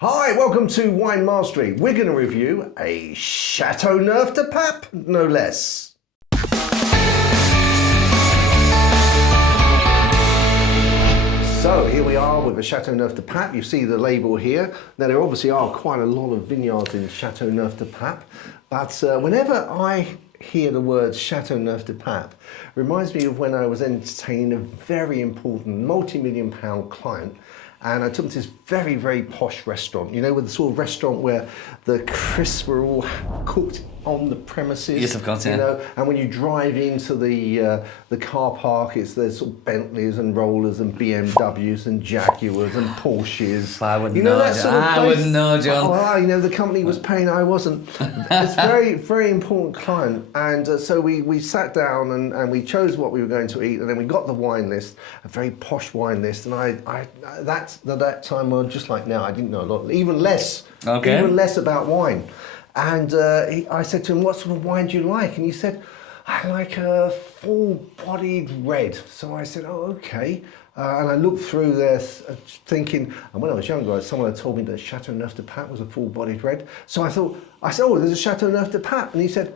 Hi, welcome to Wine Mastery. We're going to review a Chateauneuf du Pape, no less. So here we are with a Chateauneuf du Pape. You see the label here. Now there obviously are quite a lot of vineyards in Chateauneuf du Pape, but whenever I hear the word Chateauneuf du Pape, it reminds me of when I was entertaining a very important multi-million-pound client. And I took them to this very, very posh restaurant, you know, with the sort of restaurant where the crisps were all cooked on the premises. Yes, of course, yeah. You know, and when you drive into the car park, there's sort of Bentleys and Rollers and BMWs and Jaguars and Porsches. I wouldn't you know, know, that sort of I place. wouldn't know, John. Oh, well, you know, the company was paying, I wasn't. It's very, very important client. And so we sat down and we chose what we were going to eat, and then we got the wine list, a very posh wine list. And at that time, well, just like now, I didn't know a lot, even less about wine. And I said to him, what sort of wine do you like? And he said, I like a full-bodied red. So I said, oh, okay. And I looked through there thinking, and when I was younger, someone had told me that Chateauneuf du Pape was a full-bodied red. So I said, oh, there's a Chateauneuf du Pape. And he said,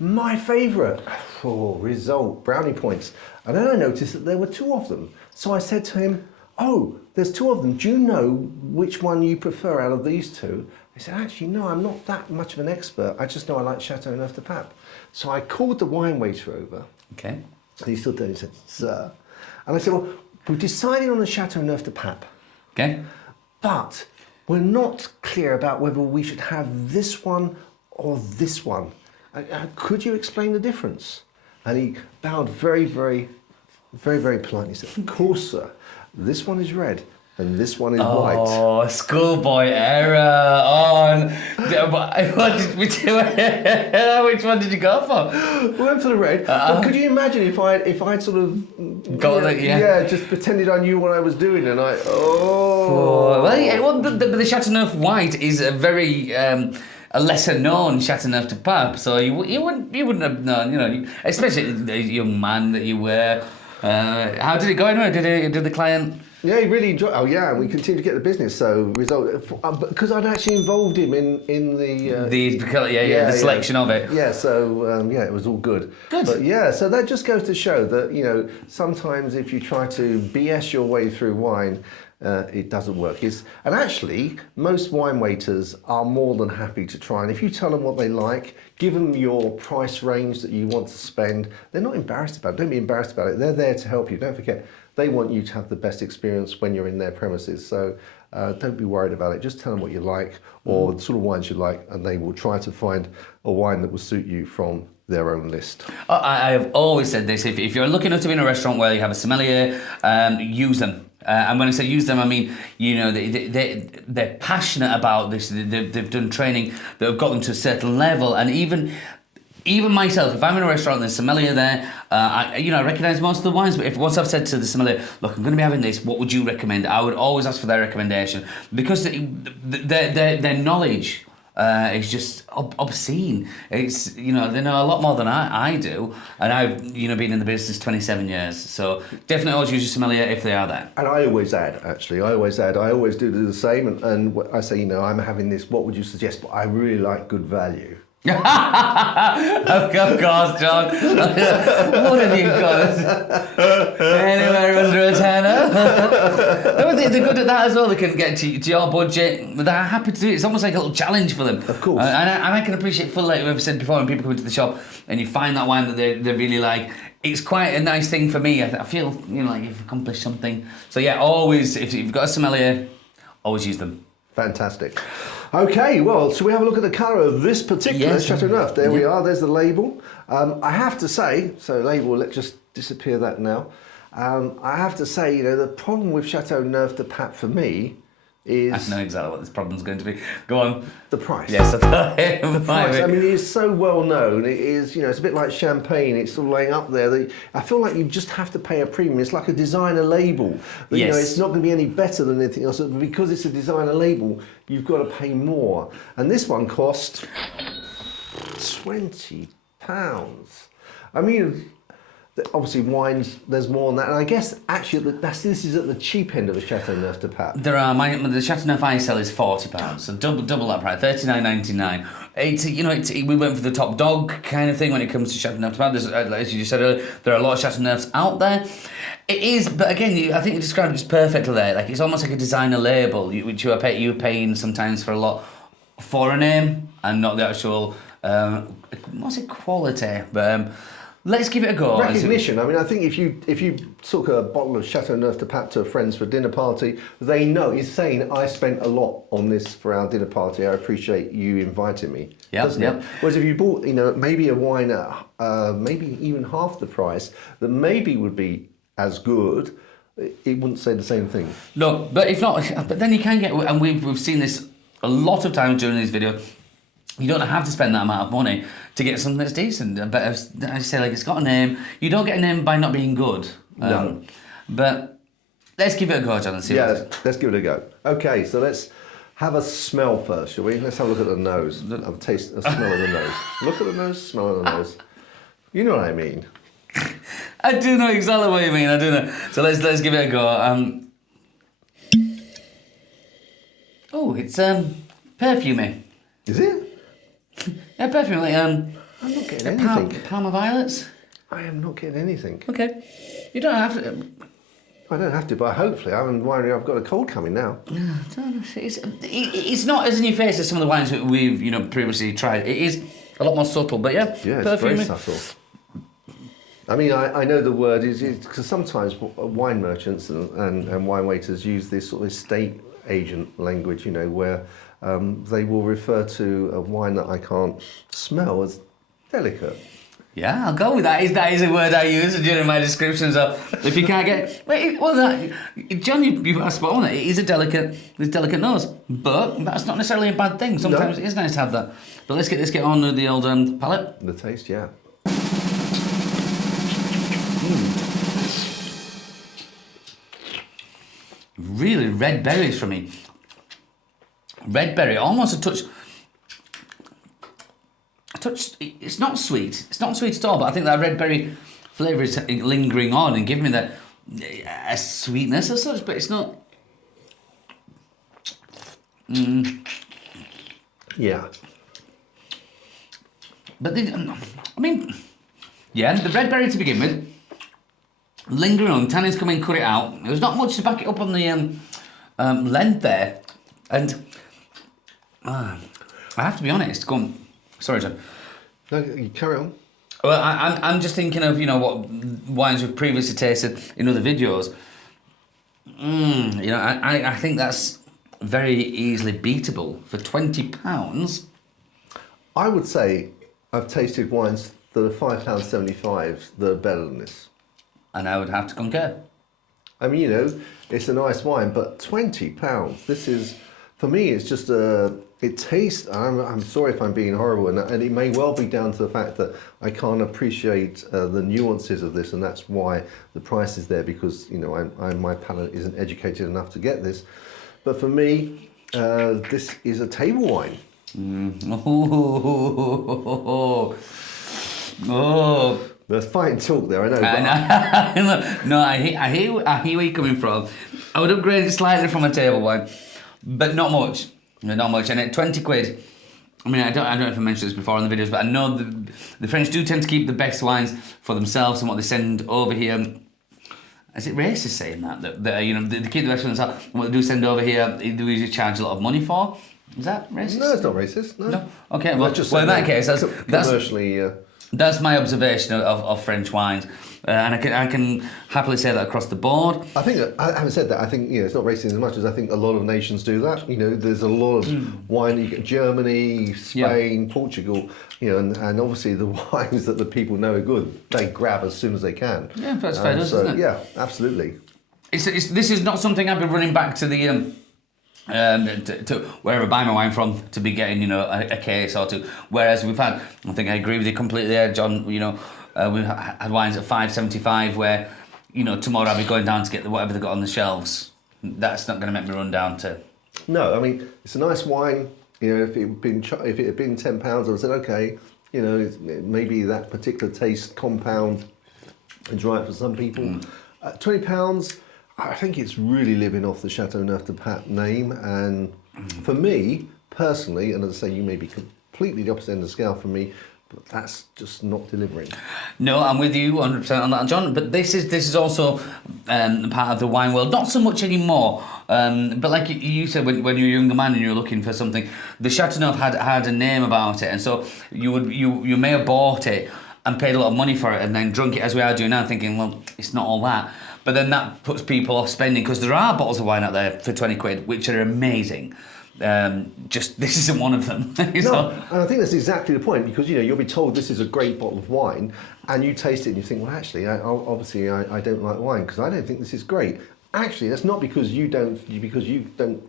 my favourite. Oh, result, brownie points. And then I noticed that there were two of them. So I said to him, oh, there's two of them. Do you know which one you prefer out of these two? He said, actually, no, I'm not that much of an expert. I just know I like Chateauneuf du Pape. So I called the wine waiter over. Okay. And he stood there and he said, sir. And I said, well, we're deciding on the Chateauneuf du Pape. Okay. But we're not clear about whether we should have this one or this one. Could you explain the difference? And he bowed very, very, very, very politely. He said, of course, sir. This one is red and this one is white. Oh, schoolboy error on. What did we do? Which one did you go for? We went for the red. But could you imagine if I'd sort of just pretended I knew what I was doing and the Chateauneuf white is a very a lesser known Chateauneuf du Pape, so you wouldn't have known, you know, especially the young man that you were. How did it go anyway? Did the client? Yeah, he really enjoyed. Oh yeah, and we continued to get the business. So because I'd actually involved him in the selection of it. Yeah, so it was all good. Good. But yeah, so that just goes to show that, you know, sometimes if you try to BS your way through wine, it doesn't work. And actually, most wine waiters are more than happy to try. And if you tell them what they like, give them your price range that you want to spend, they're not embarrassed about it. Don't be embarrassed about it. They're there to help you. Don't forget, they want you to have the best experience when you're in their premises. So don't be worried about it. Just tell them what you like or the sort of wines you like, and they will try to find a wine that will suit you from their own list. I have always said this, if you're looking to be in a restaurant where you have a sommelier, use them. And when I say use them, I mean, you know, they're passionate about this. They've done training that have got them to a certain level. And even myself, if I'm in a restaurant and there's a sommelier there, I recognise most of the wines, but once I've said to the sommelier, look, I'm going to be having this, what would you recommend? I would always ask for their recommendation, because their knowledge is just obscene. It's, you know, they know a lot more than I do, and I've, you know, been in the business 27 years, so definitely always use your sommelier if they are there. And I always add, actually, I always do the same, and I say, you know, I'm having this, what would you suggest? But I really like good value. Of course, John. What have you got? Anywhere under a tenner? They're good at that as well. They can get to your budget. They're happy to do it. It's almost like a little challenge for them. Of course. And I can appreciate fully, like we've said before, when people come into the shop and you find that wine that they really like, it's quite a nice thing for me. I feel, you know, like you've accomplished something. So yeah, always, if you've got a sommelier, always use them. Fantastic. Okay, well, shall we have a look at the colour of this particular Chateauneuf? There we are, there's the label. I have to say, so label, let's just disappear that now. I have to say, you know, the problem with Chateauneuf du Pape for me is... I know exactly what this problem's going to be. Go on. The price. Yes, the price. I mean, it is so well known. It is, you know, it's a bit like champagne. It's sort of laying up there. I feel like you just have to pay a premium. It's like a designer label. But, you know, it's not going to be any better than anything else. Because it's a designer label, you've got to pay more. And this one cost £20. I mean, obviously wines, there's more than that. And I guess actually this is at the cheap end of a Chateauneuf du Pape. There are the Chateauneuf I sell is £40, so double that price, $39.99. We went for the top dog kind of thing when it comes to Chateauneuf du Pape. There's, as you just said earlier, there are a lot of Chateauneufs out there. It is, but again, I think you described it just perfectly there. Like it's almost like a designer label, which you're paying sometimes for a lot for a name and not the actual what's it, quality, but. Let's give it a go. Recognition. I mean, I think if you took a bottle of Chateauneuf du Pape to friends for a dinner party, they know. He's saying, I spent a lot on this for our dinner party. I appreciate you inviting me. Yep. Whereas if you bought, maybe a wine at maybe even half the price, that maybe would be as good, it wouldn't say the same thing. No, but if not, but then you can get, and we've seen this a lot of times during these videos. You don't have to spend that amount of money to get something that's decent. But as I say, like, it's got a name. You don't get a name by not being good. No. But let's give it a go, John, and see. Yeah, let's give it a go. Okay, so let's have a smell first, shall we? Let's have a look at the nose. Have a smell of the nose. Look at the nose, smell of the nose. You know what I mean. I do know exactly what you mean. I do know. So let's give it a go. Oh, it's perfumey. Is it? Yeah, perfume. Like I'm not getting anything. Parma violets. I am not getting anything. Okay, you don't have to. I don't have to, but hopefully I'm worried I've got a cold coming now. It's not as in your face as some of the wines that we've previously tried. It is a lot more subtle, but yeah, it's very subtle. I mean, I know the word is because sometimes wine merchants and wine waiters use this sort of estate agent language, where they will refer to a wine that I can't smell as delicate. Yeah, I'll go with that. That is a word I use during my descriptions of if you can't get. John, you are spot on. It is a delicate nose, but that's not necessarily a bad thing. Sometimes it is nice to have that. But let's get on with the old palate. The taste, yeah. Really red berries for me. Red berry, almost a touch. It's not sweet. It's not sweet at all. But I think that red berry flavour is lingering on and giving me that a sweetness as such. But it's not. Yeah. But the red berry to begin with. Lingering on, tannins come in, cut it out. There's not much to back it up on the length there, and I have to be honest. Go on. Sorry, John. No, you carry on. Well, I'm just thinking of what wines we've previously tasted in other videos. I think that's very easily beatable for £20. I would say I've tasted wines that are £5.75 that are better than this. And I would have to concur. I mean, it's a nice wine, but £20. This is, for me, it's just it tastes. I'm sorry if I'm being horrible, and it may well be down to the fact that I can't appreciate the nuances of this, and that's why the price is there, because my palate isn't educated enough to get this. But for me, this is a table wine. Oh. There's fine talk there, I know. No, I hear where you're coming from. I would upgrade it slightly from a table wine, but not much. Not much. And at 20 quid, I mean, I don't know if I mentioned this before in the videos, but I know the French do tend to keep the best wines for themselves and what they send over here. Is it racist saying that they keep the best for themselves? And what they do send over here, they do usually charge a lot of money for. Is that racist? No, it's not racist. No. Okay. Well, in that case, that's commercially. That's my observation of French wines, and I can happily say that across the board. I think, having said that, I think it's not racist as much as I think a lot of nations do that. There's a lot of wine. You get Germany, Spain, Portugal, and obviously the wines that the people know are good, they grab as soon as they can. Yeah, that's fair, isn't it? Yeah, absolutely. This is not something I've been running back to the. To wherever I buy my wine from to be getting a case or two, whereas I think I agree with you completely there, John. We had wines at £5.75 where tomorrow I'll be going down to get whatever they got on the shelves. That's not going to make me run down to. No, I mean it's a nice wine. If it had been £10, I would have said okay. Maybe that particular taste compound It's right for some people. £20, I think it's really living off the Chateauneuf du Pape name. And for me, personally, and as I say, you may be completely the opposite end of the scale from me, but that's just not delivering. No, I'm with you 100% on that, John. But this is also part of the wine world. Not so much anymore. But like you said, when you were a younger man and you were looking for something, the Chateauneuf had a name about it, and so you may have bought it and paid a lot of money for it, and then drunk it as we are doing now, thinking, well, it's not all that. But then that puts people off spending, because there are bottles of wine out there for 20 quid, which are amazing. Just this isn't one of them. No, and I think that's exactly the point, because you'll be told this is a great bottle of wine, and you taste it and you think, well, actually, I don't like wine because I don't think this is great. Actually, that's not because you don't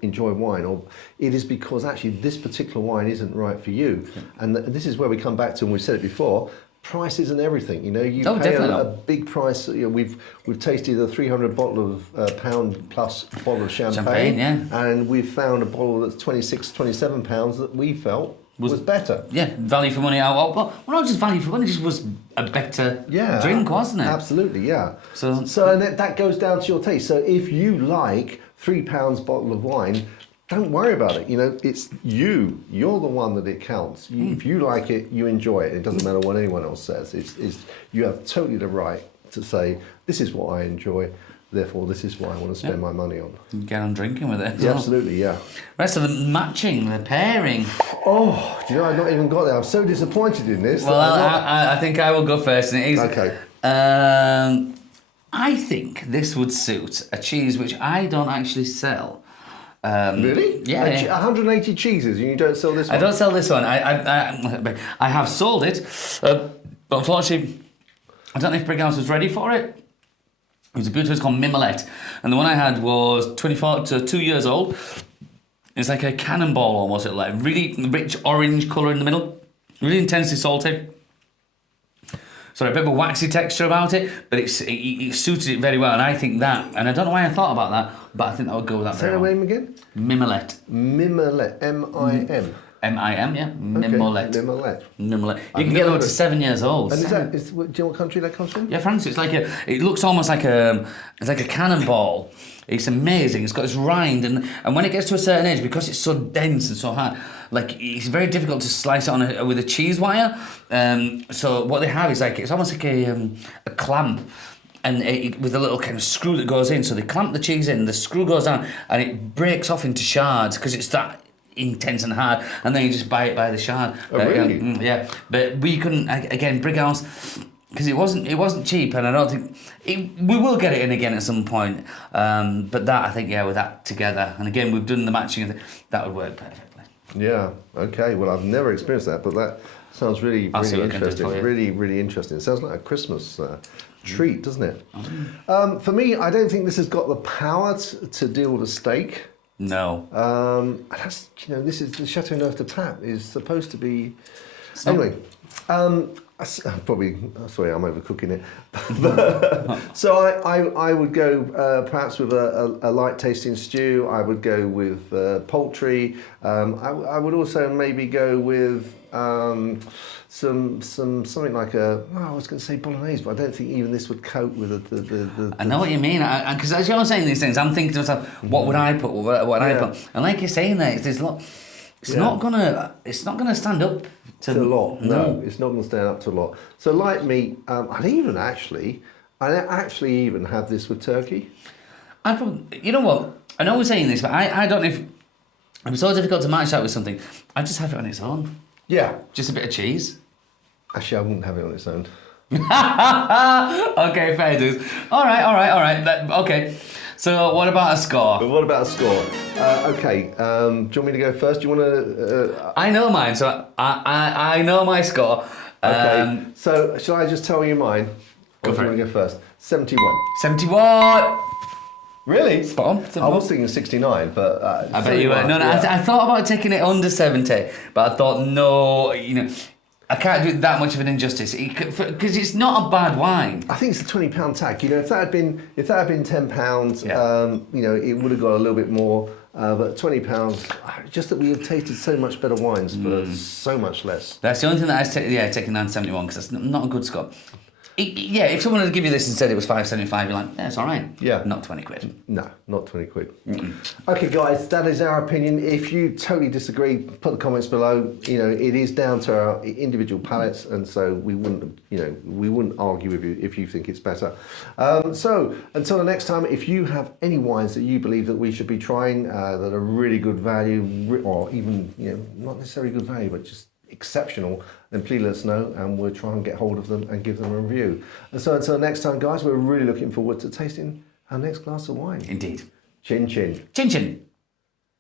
enjoy wine, or it is because actually this particular wine isn't right for you. Yeah. And this is where we come back to, and we've said it before. Price isn't everything, you pay a big price. We've tasted a 300 bottle of pound plus bottle of champagne, and we've found a bottle that's 26, 27 pounds that we felt was better. Yeah, value for money. Well, not just value for money, it just was a better drink, wasn't it? Absolutely, yeah. So and that goes down to your taste. So if you like £3 bottle of wine, don't worry about it. It's you. You're the one that it counts. If you like it, you enjoy it. It doesn't matter what anyone else says. You have totally the right to say, this is what I enjoy, therefore this is what I want to spend my money on. Get on drinking with it. Yeah, absolutely, yeah. Rest of the matching, the pairing. Oh, I've not even got there. I'm so disappointed in this. Well, I think I will go first. And it is, okay. I think this would suit a cheese which I don't actually sell. Really? Yeah. 180 cheeses, and you don't sell this one? I don't sell this one. I have sold it, but unfortunately, I don't know if Brighouse was ready for it. It was a beautiful, it's called Mimolette, and the one I had was 24 to 2 years old. It's like a cannonball almost, like really rich orange colour in the middle, really intensely salty. So a bit of a waxy texture about it, but it suited it very well, and I think that, and I don't know why I thought about that, but I think that would go with that very well. Say the name again? Mimolette. Mimolette, M-I-M. M-I-M, yeah. Mimolette. Okay. Mimolette. Mimolette. You can get up to 7 years old. And do you know what country that comes from? Yeah, France. It's it looks almost like a cannonball. It's amazing. It's got this rind, and when it gets to a certain age, because it's so dense and so hard, it's very difficult to slice it on with a cheese wire. So what they have is it's almost like a clamp, and with a little kind of screw that goes in. So they clamp the cheese in, the screw goes down, and it breaks off into shards because it's that intense and hard, and then you just buy it by the shard. Oh, really? Yeah, but we couldn't, again, Brighouse, because it wasn't cheap, and I don't think we will get it in again at some point. But that, I think, with that together, and again, we've done the matching, that would work perfectly. Yeah. Okay. Well, I've never experienced that, but that sounds really interesting. Really, really interesting. It sounds like a Christmas treat, doesn't it? For me, I don't think this has got the power to deal with a steak. No. That's this is the Chateauneuf du Pape is supposed to be. Anyway, probably sorry, I'm overcooking it. So I would go perhaps with a light tasting stew. I would go with poultry. I would also maybe go with something like I was going to say bolognese, but I don't think even this would cope with the I know what you mean, because as you're saying these things, I'm thinking to myself, what would I put? What would I put? And like you're saying there, it's not gonna stand up to a lot. No, it's not going to stand up to a lot. So light meat, I'd actually even have this with turkey. You know what? I know we're saying this, but I don't know if it's so difficult to match that with something. I just have it on its own. Yeah, just a bit of cheese. Actually, I wouldn't have it on its own. Okay, fair dues. All right. Okay. So what about a score? Okay. Do you want me to go first? Do you want to? I know mine, so I know my score. Okay. So shall I just tell you mine? Go for it. Do you want to go first? 71. 71. Really? Spot on. I was thinking 69, but I bet you were. No, I thought about taking it under 70, but I thought no, I can't do that much of an injustice because it's not a bad wine. I think it's a £20 tag. If that had been £10, it would have got a little bit more. But £20, just that we have tasted so much better wines for so much less. That's the only thing that I taking down 71 because that's not a good score. Yeah, if someone had given you this and said it was £5.75, you're like, yeah, it's all right. Yeah. Not 20 quid. No, not 20 quid. Okay, guys, that is our opinion. If you totally disagree, put the comments below. You know, it is down to our individual palates, and so we wouldn't argue with you if you think it's better. So until the next time, if you have any wines that you believe that we should be trying that are really good value, or even not necessarily good value, but just exceptional, then please let us know and we'll try and get hold of them and give them a review. And so until next time, guys, we're really looking forward to tasting our next glass of wine. Indeed. Chin chin. Chin chin.